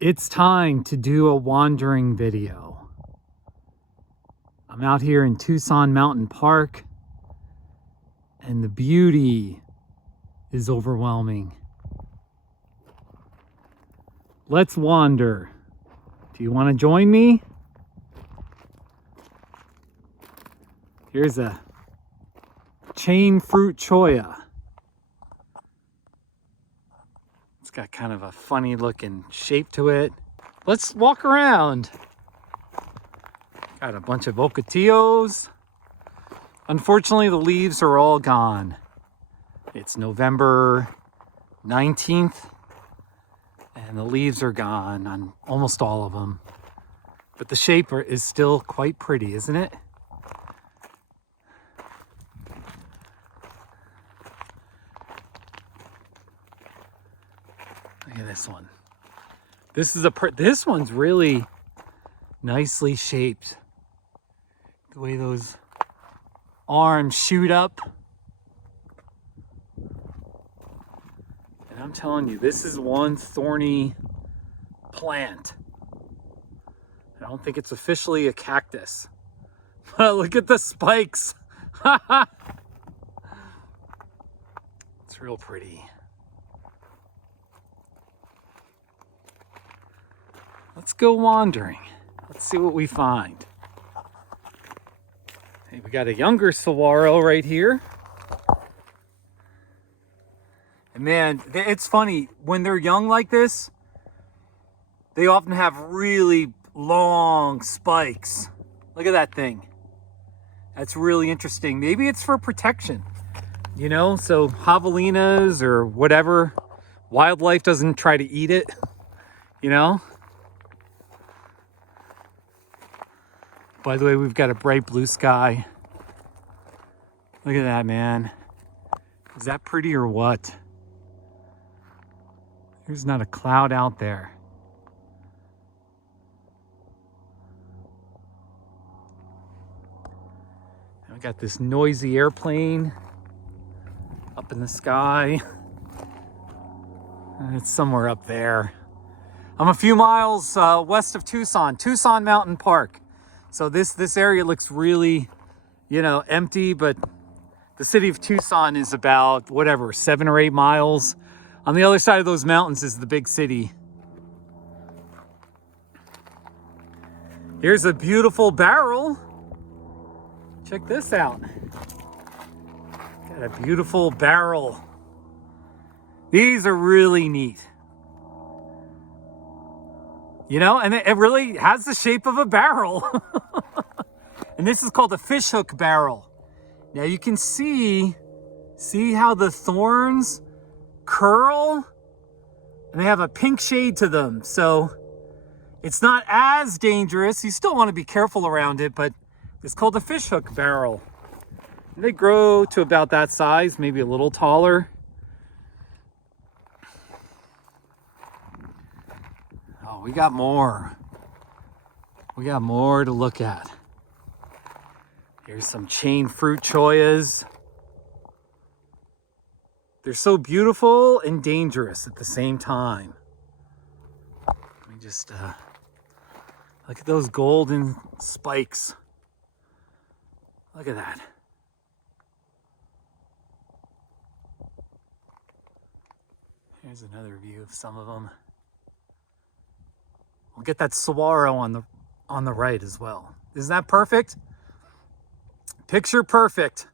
It's time to do a wandering video. I'm out here in Tucson Mountain Park, and the beauty is overwhelming. Let's wander. Do you want to join me? Here's a chain fruit cholla. It's got kind of a funny looking shape to it. Let's walk around. Got a bunch of Ocotillos. Unfortunately, the leaves are all gone. It's November 19th, and the leaves are gone on almost all of them. But the shape is still quite pretty, isn't it? Look at this one. This one's really nicely shaped. The way those arms shoot up. And I'm telling you, this is one thorny plant. I don't think it's officially a cactus. But look at the spikes. It's real pretty. Let's go wandering. Let's see what we find. Hey, we got a younger saguaro right here. And man, it's funny, when they're young like this, they often have really long spikes. Look at that thing. That's really interesting. Maybe it's for protection, you know, so javelinas or whatever, wildlife doesn't try to eat it, you know. By the way, we've got a bright blue sky. Look at that, man. Is that pretty or what? There's not a cloud out there. And we got this noisy airplane up in the sky. And it's somewhere up there. I'm a few miles west of Tucson Mountain Park. So this area looks really, you know, empty, but the city of Tucson is about, whatever, 7 or 8 miles. On the other side of those mountains is the big city. Here's a beautiful barrel. Check this out. Got a beautiful barrel. These are really neat. You know, and it really has the shape of a barrel. And this is called a fishhook barrel. Now you can see how the thorns curl, and they have a pink shade to them. So it's not as dangerous. You still want to be careful around it, but it's called a fishhook barrel. And they grow to about that size, maybe a little taller. Oh, we got more. We got more to look at. Here's some chain fruit chollas. They're so beautiful and dangerous at the same time. Let me just look at those golden spikes. Look at that. Here's another view of some of them. We'll get that saguaro on the right as well. Isn't that perfect? Picture perfect.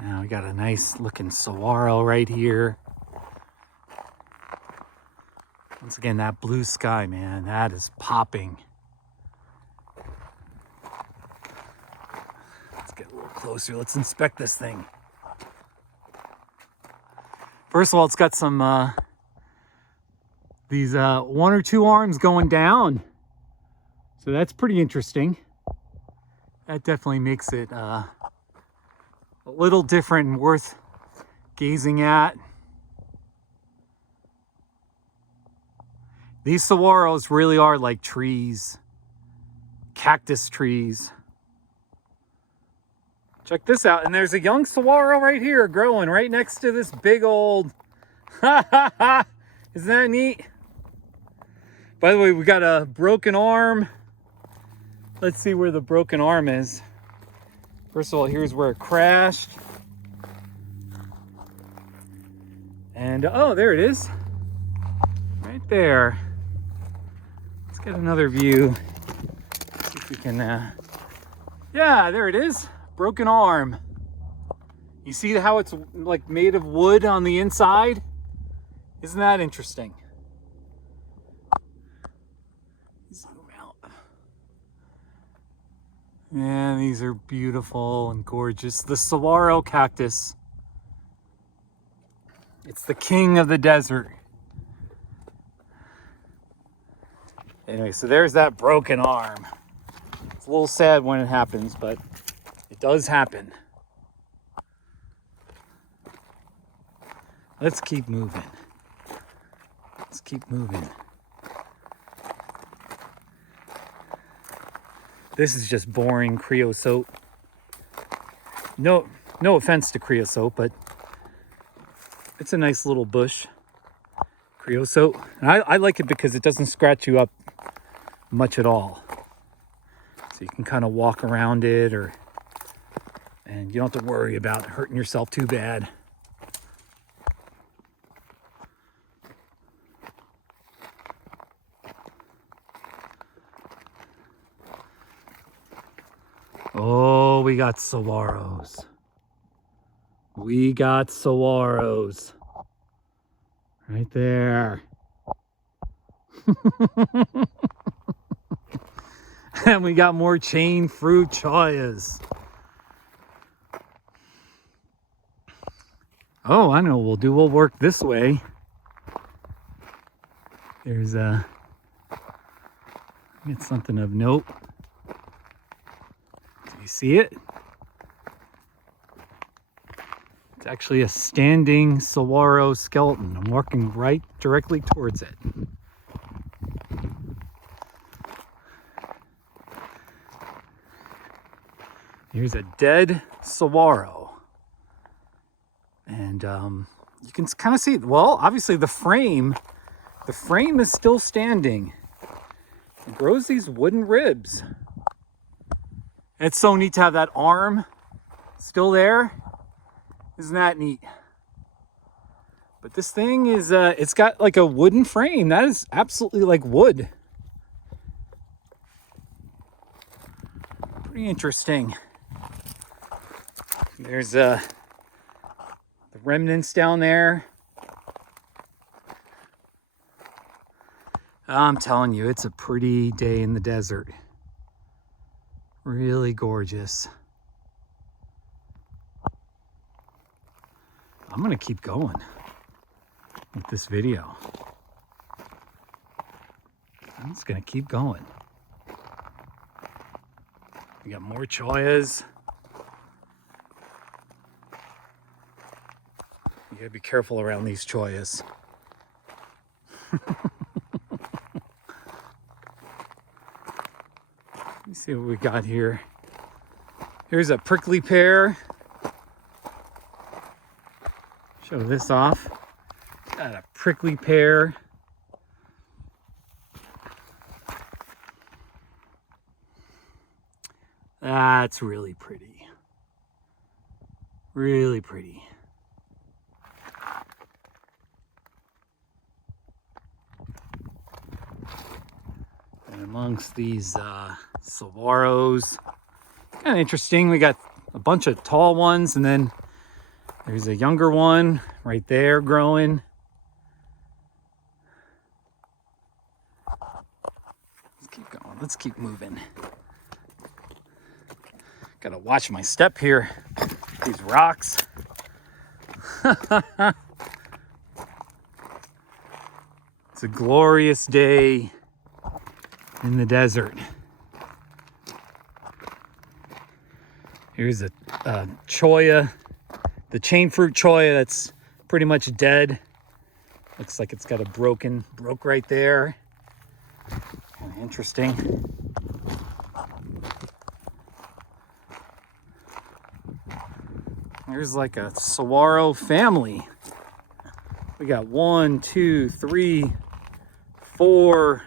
Now we got a nice looking saguaro right here. Once again, that blue sky, man, that is popping. Let's get a little closer. Let's inspect this thing. First of all, it's got some these 1 or 2 arms going down. So that's pretty interesting. That definitely makes it a little different and worth gazing at. These saguaros really are like trees, cactus trees. Check this out. And there's a young saguaro right here growing right next to this big old... Isn't that neat? By the way, we got a broken arm. Let's see where the broken arm is. First of all, here's where it crashed. And, oh, there it is. Right there. Let's get another view. See if we can, yeah, there it is. Broken arm. You see how it's like made of wood on the inside? Isn't that interesting? Zoom out. Yeah, these are beautiful and gorgeous. The saguaro cactus. It's the king of the desert. Anyway, so there's that broken arm. It's a little sad when it happens, but it does happen. Let's keep moving. Let's keep moving. This is just boring creosote. No offense to creosote, but it's a nice little bush. Creosote. And I like it because it doesn't scratch you up much at all. So you can kind of walk around it, and you don't have to worry about hurting yourself too bad. Oh, we got saguaros. We got saguaros. Right there. And we got more chain fruit chollas. Oh, I know what we'll do. We'll work this way. There's get something of note. Do you see it? It's actually a standing saguaro skeleton. I'm walking right directly towards it. Here's a dead saguaro. And you can kind of see, well, obviously the frame is still standing. It grows these wooden ribs. It's so neat to have that arm still there. Isn't that neat? But this thing is, it's got like a wooden frame. That is absolutely like wood. Pretty interesting. There's the remnants down there. I'm telling you, it's a pretty day in the desert. Really gorgeous. I'm gonna keep going with this video. I'm just gonna keep going. We got more chollas. You gotta be careful around these chollas. Let me see what we got here. Here's a prickly pear. Show this off. Got a prickly pear. That's really pretty. Really pretty. And amongst these saguaros, kind of interesting. We got a bunch of tall ones, and then there's a younger one right there growing. Let's keep going. Let's keep moving. Gotta watch my step here. These rocks. It's a glorious day in the desert. Here's a cholla, the chain fruit cholla that's pretty much dead. Looks like it's got a broke right there. Kind of interesting. There's like a saguaro family. We got 1, 2, 3, 4.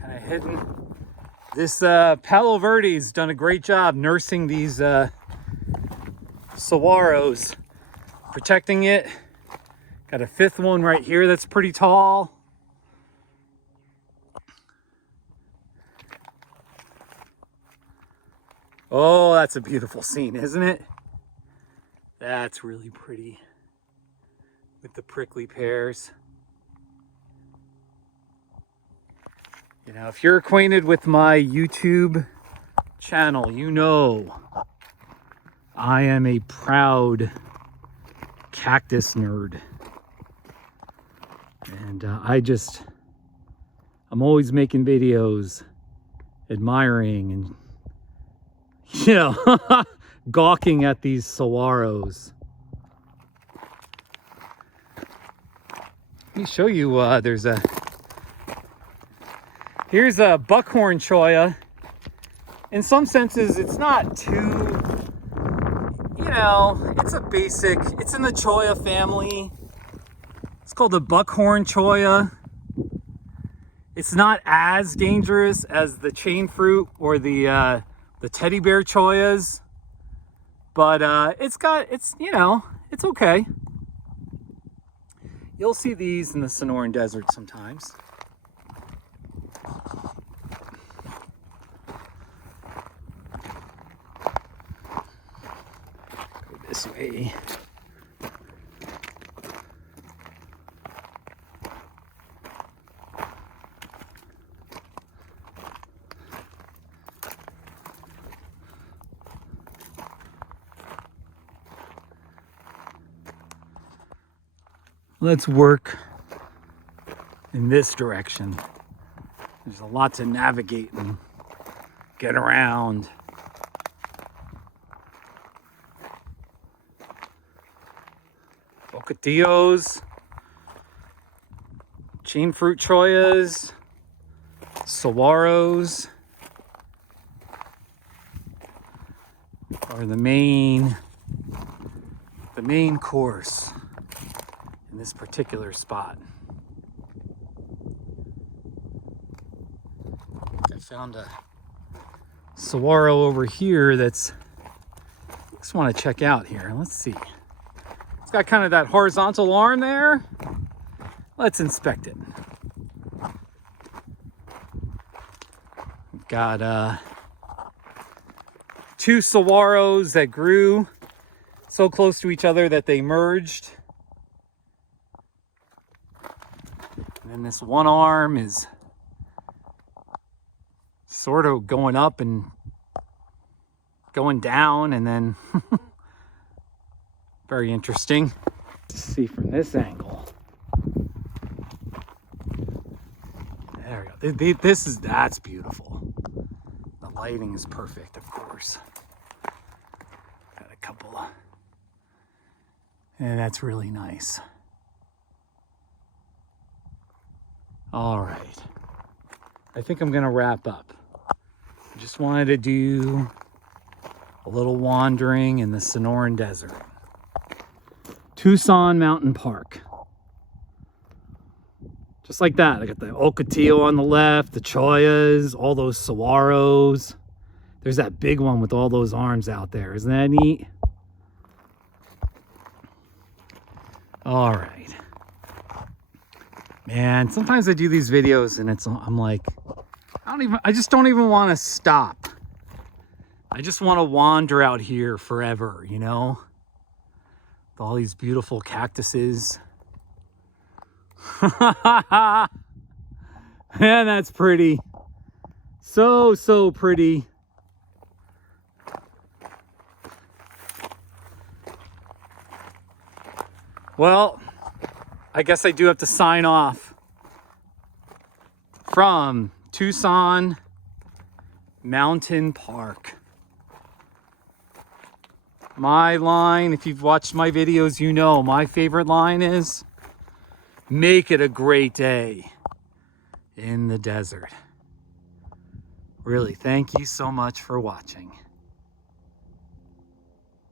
Kind of hidden. This Palo Verde's done a great job nursing these saguaros, protecting it. Got a 5th one right here that's pretty tall. Oh, that's a beautiful scene, isn't it? That's really pretty with the prickly pears. You know, if you're acquainted with my YouTube channel, you know I am a proud cactus nerd. And I'm always making videos admiring and, you know, gawking at these saguaros. Let me show you, here's a buckhorn cholla. In some senses, it's not too, you know, it's a basic, it's in the cholla family. It's called the Buckhorn cholla. It's not as dangerous as the chain fruit or the teddy bear chollas, but it's you know, it's okay. You'll see these in the Sonoran desert sometimes. Go this way. Let's work in this direction. There's a lot to navigate and get around. Ocotillos, chain fruit chollas, saguaros are the main course in this particular spot. I found a saguaro over here that's, I just want to check out here. Let's see. It's got kind of that horizontal arm there. Let's inspect it. We've got 2 saguaros that grew so close to each other that they merged. And then this one arm is sort of going up and going down, and then very interesting to see from this angle. There we go. That's beautiful. The lighting is perfect, of course. Got a couple of, and that's really nice. All right, I think I'm gonna wrap up. I just wanted to do a little wandering in the Sonoran Desert. Tucson Mountain Park. Just like that. I got the Ocotillo on the left, the chollas, all those saguaros. There's that big one with all those arms out there. Isn't that neat? All right. Man, sometimes I do these videos and I'm like, I just don't even want to stop. I just want to wander out here forever, you know? With all these beautiful cactuses. Man, that's pretty. So pretty. Well, I guess I do have to sign off from Tucson Mountain Park. My line, if you've watched my videos, you know my favorite line is, make it a great day in the desert. Really, thank you so much for watching.